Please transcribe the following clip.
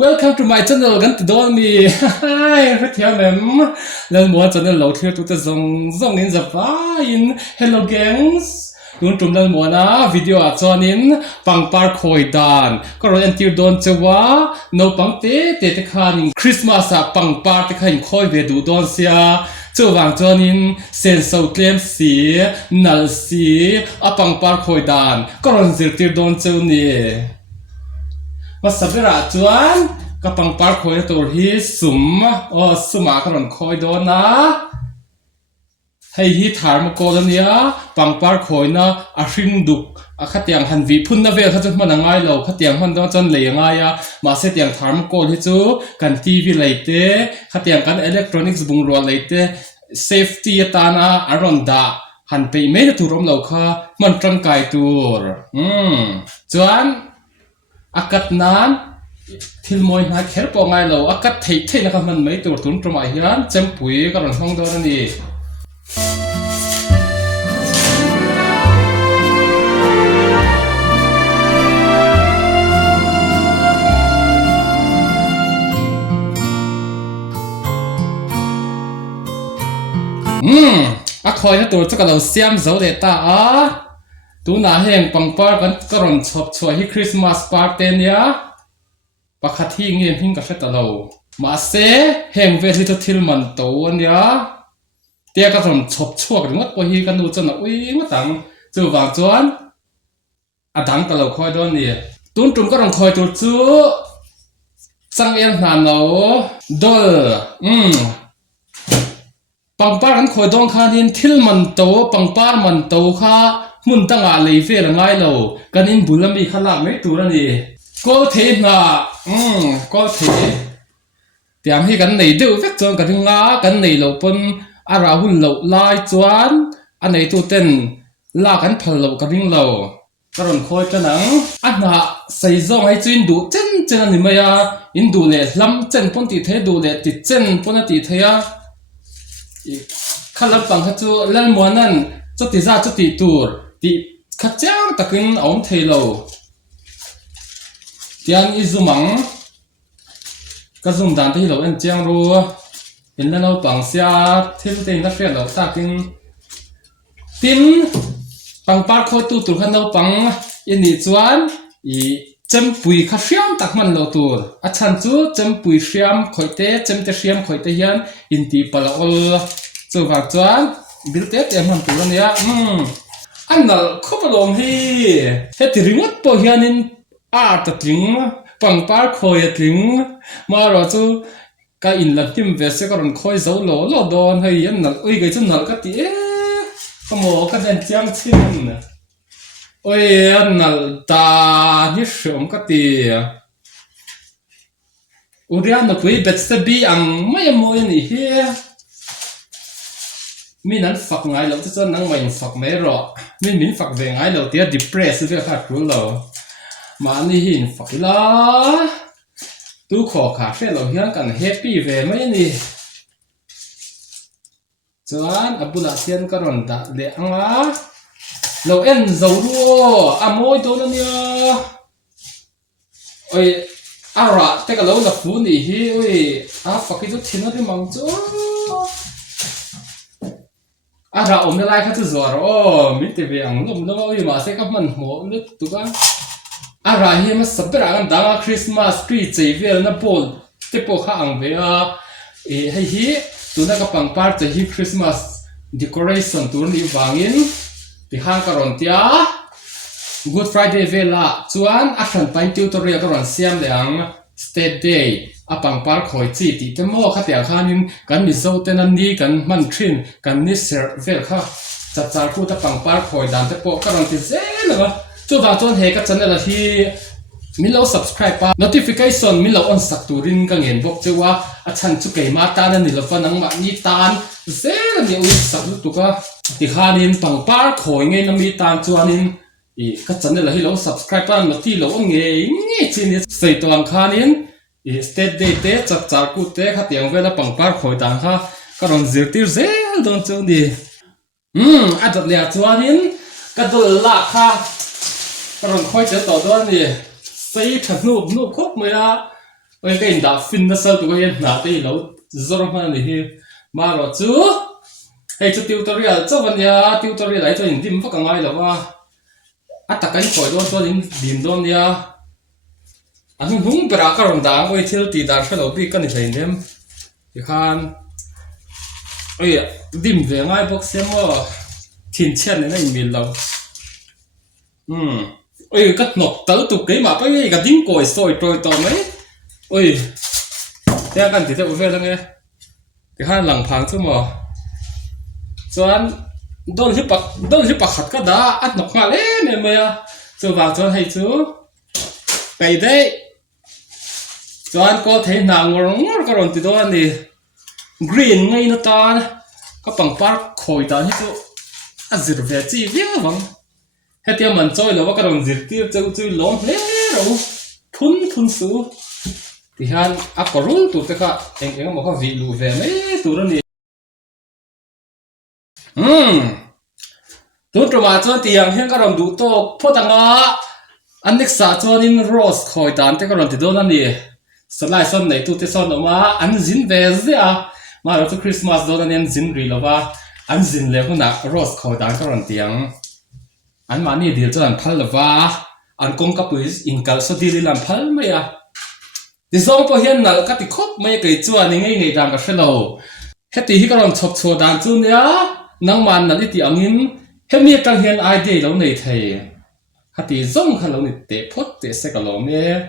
Welcome to my channel กันติดตัวมี嗨เที่ยวเนี่ยแล้วมัวจนเราเที่ยวตัวจะส่งอินจะฟ้าอิน Hello gangs ตุนจุ่มแล้วมัวนะวิดีโออาจารย์อินปังปาร์คอยดานก็เราอันที่โดนจะว่าโนปังเตะขานิคริสต์มาสปังปาร์ที่ขานิคอยเวดูโดนเสียเจ้าวางจอนินเซนโซเกมสีนัลสีอปังปาร์คอยดานก็เราจะที่โดนเจ้านี่มาสับระจวนกับปังปาร์คอยตัวฮีสุมากันคอยโดนนะให้ฮีถามมาโกนเนี่ยปังปาร์คอยนะอาชิงดุกขัดยังหันวีพุ่นนะเวลเขาจะมันง่ายเราขัดยังมันต้องจนเลยง่ายอะมาเสียยังถามมาโกนที่จูกันทีวีเลยเต้ขัดยังกันอิเล็กทรอนิกส์บุงรัวเลยเต้เซฟตี้ตานะอารอนดาหันไปไม่ได้ถูกรมเราค่ะมันร่างกายตัวจวนอากัดนั้นทิลมอยนักเขรปองไงเราอากัดเทนะครับมันไม่ตัวตุนตรงไหนยันเจมปุยก็รังห้องตัวนี้คอยนะตัวจะกับเราเสียมเจ้าเดต้าตัวหน้าแห่งปังปาร์กันก็รันชอบช่วยให้คริสต์มาสปาร์ตี้เนี่ยปกติเงี้ยพิงกับเสตเรามาเซ่แห่งเวทีทิลมันตัวเนี่ยเตี้ยก็รันชอบช่วยกันวัดพอฮีกันดูจนอุ้ยมาตั้งเจ้าวางจวนดังกับเราคอยโดนเนี่ยตุนจุ่มก็รันคอยตัวจูสังเอ็นหานเราเด้อปังปาร์กันคอยดองคานินทิลมันโตปังปาร์มันโตค่ะมุนตั้งอะไรเฟ่ละไงเรากันอินบุลมีขลังไม่ตัวนี่ก็เทน่ะก็เทเตรียมให้กันไหนเดี๋ยวเวกจนกันถึงล้ากันไหนเราเป็นอาราหุ่นเราลายจวนอันไหนตัวเต้นลากันพลเรากันถึงเรากระรอนคอยกันนังอันน่ะใส่ซองให้จีนดูเจนนี่ไม่ยาอินดูเลยลำเจนปนติเทดูเลยติดเจนปนติเทียข้ารับฟังข้าจูเล่นมวนนั่นจุดที่จะจุดที่ตัวที่ข้าเจ้าตะกินเอาเทโลที่อันอิซุมังก็ซุ่มดันที่เราเอ็นเจียงรัวเห็นแล้วเราปังเสียที่เราเต็มนักเรียนเราตะกินตินปังปาร์คอยตัวขันเราปังยันนี่จวนอีจำปุยข้าเชียมตักมันเราตัวอาจารย์จูจำปุยเชียมคอยเตะจำเตะเชียมคอยเตะยันอินทีปลาโอจูฝากจวนบิลเตะมันตัวนี้อันนั้นเขาบอกลงให้เฮ็ดถึงวัดปอยานินตัดถึงปังปาร์คอยถึงมาเราจูก็อินลักทิมเวสก็รันคอยเจ้าโลโดนให้ยันนั่นอุ้ยก็จะนั่นก็ตีขโมยก็เดินเจียงชินโอ้ยนั่นตาที่ชมก็ตีอุเรียนตัวเบ็ดเซบีอังไม่ยมวยนี่เฮียมีนั้นฝักไงเราจะนั่งไม่ฝักไม่รอมีมินฝักเวงไงเราเตี้ยดิเพรสเรื่องขาดรู้เรามานี่หินฝักละตู้ขอขาเฟ่เราเฮียกันแฮปปี้เวไม่นี่จวนอับุลาเซียนก็รอนดัดเลี้ยงเราเอ็นจะรู้มวยตัวนั้นเนี่ยโอ้ยระแต่ก็เราหนักฟูนี่เฮ้ยฝักที่ตัวทิ้งนั่นที่มังจ้าระอมในไลน์เขาจะสอนมิตรเวียงนุ่มน้อยมาเสกมันหัวลึกตัวกันระเฮียมันสับเปกันดังคริสต์มาสทรีเจเวลนับโบลที่พวกข้างเวียให้เฮียตัวนั้นก็ปังปาร์จะเฮียคริสต์มาสดีคอเรชั่นตัวนี้วางอินที่ห้างกระรอนเตีย Good Friday เวลาชวนฉันไปติวตัวเรียกกระรอนเสียมเลียง State Day ปังปาร์คอยจีติแต่โม่ข้าแต่ข้านินกันมิโซเตนันดีกันมันทรินกันนิสเซอร์เวลข้าจัดจาร์กูตะปังปาร์คอยดันแต่พวกกระรอนที่เซ่เลยก็จุดว่าจนเหตุกันนั่นแหละที่มิเรา subscribe ปะ notification มิเรา on สักตัวรินก็เห็นบอกเจ้าว่าฉันจุกเกมาตานันนี่เราฟังนังมานี่ตานเซ่เนี่ยอุ้ยสักตัวก็ที่ข้านินปังปาร์คอยไงน้ำมีตานจวนนินก็นั่นแหละที่เรา subscribe ปะมาที่เราไงจีนี่ใส่ตัวข้านินstate day เตะจัดจาร์กูเตะข้าเตียงเวลาปังปาร์คอยดังข้าก็รอนเสียตีเซ่โดนเจ้าดีอันดับเลี้ยจวนนินก็โดนละข้าก็รอนคอยเจอต่อด้วยนี่ ใส่ถัดนูบครบไหมล่ะ ôi cái đã fin nó sao tụi cái nãy thì lâu rồi mà này mà rồi chú hay cho tutorial cho vấn đề tutorial lại cho những điểm phát ngay làว่าtất cả những cái đó cho những điểm đó nha anh hùng bера cái rồng đá ôi thiếu tí đá sẽ lâu bị cái này thành điểm thì khan ôi điểm về ngay box xem mà thiên chân này này mình lâu ôi cái nọc tới tụi cái mà cái điểm còi soi trôi to mấy ôi thế cái gì thế ôi về nghe thì khan lằng phẳng chứ mà cho anh đôi hiệp bạc hạt cái đó ăn nọc ngà lên này mày cho vào cho hay chú cái đấy cho anh có thể nào ngon cái rồi thì đó anh đi green ngay nó ta có bằng park khôi ta hết chú à dịch về chi biết không hết tiêm mình chơi là cái rồi dịch tiêu chơi lỏng lẽ rồi thun sú thì han áp có rung tụt cái anh một cái vị lù về mấy tụt đó nè tụt rồi mà cho tiền hiện cái rồi đủ to phô tăng á anh nick sa cho nên rose khôi ta cái rồi thì đó nè sợi son này tụt cái son đó mà anh zin về gì à mà rồi Christmas đó nên zin rì là ba anh zin lấy con nạc rose khôi ta cái rồi tiền anh mà nè điều cho anh phal là ba anh công cấp với in cal so đi làm phal mấy à thì giống như hiện là các cái khóc mấy cái chua này ngay đang cái fellow hết thì cái lòng chọc chua đàn chun nhá năng man là đi anh in hết mi cái hiện idea lâu này thầy hết thì giống cái lâu này để phốt để sẽ cái lâu này